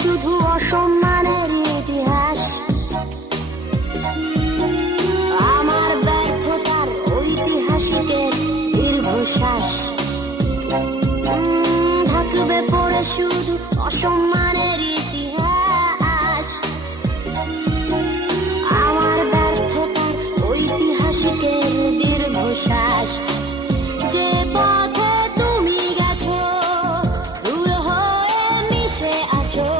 শুধু অসম্মানের ইতিহাস, আমার ব্যর্থতার ঐতিহাসিকের দীর্ঘশ্বাস। থাকবে পড়ে শুধু অসম্মানের ইতিহাস, আমার ব্যর্থতার ঐতিহাসিকের দীর্ঘশ্বাস। যে পথে তুমি গেছো, ধুলো হয়ে মিশে আছো,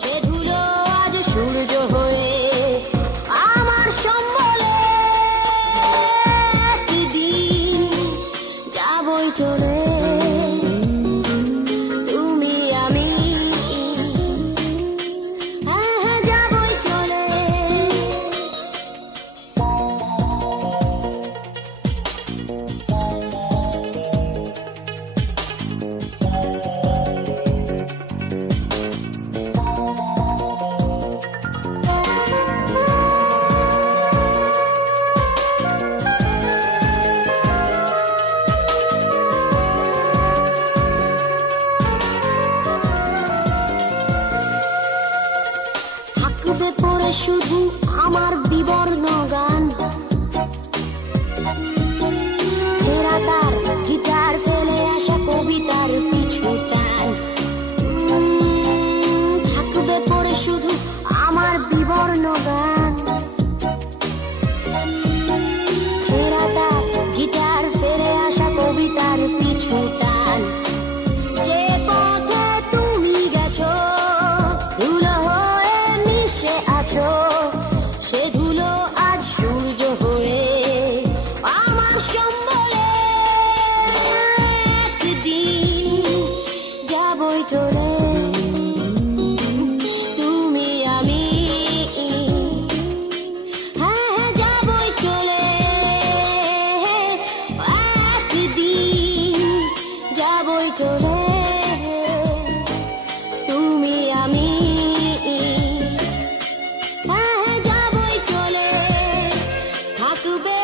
সে ধুলো আজ সূর্য হয়ে আমার সম্বলে। একদিন যাবই চলে, তুমি আমি, হ্যাঁ যাবই চলে। থাকবে পড়ে শুধু আমার বিবর্ণ গান, ছেঁড়া তার গিটার ফেলে আসা কবিতার পিছু টান। থাকবে পড়ে শুধু আমার বিবর্ণ গান, ছেঁড়া তার গিটার ফেলে আসা কবিতার পিছু টান। যে পথে তুমি গেছো, ধুলো হয়ে মিশে আছো, সে ধুলো আজ সূর্য হয়ে আমার সম্বলে। একদিন যাবই চলে, তুমি আমি, হ্যাঁ যাবই চলে। একদিন যাবই চলে, তুমি আমি, হ্যাঁ যাবই চলে। থাকবে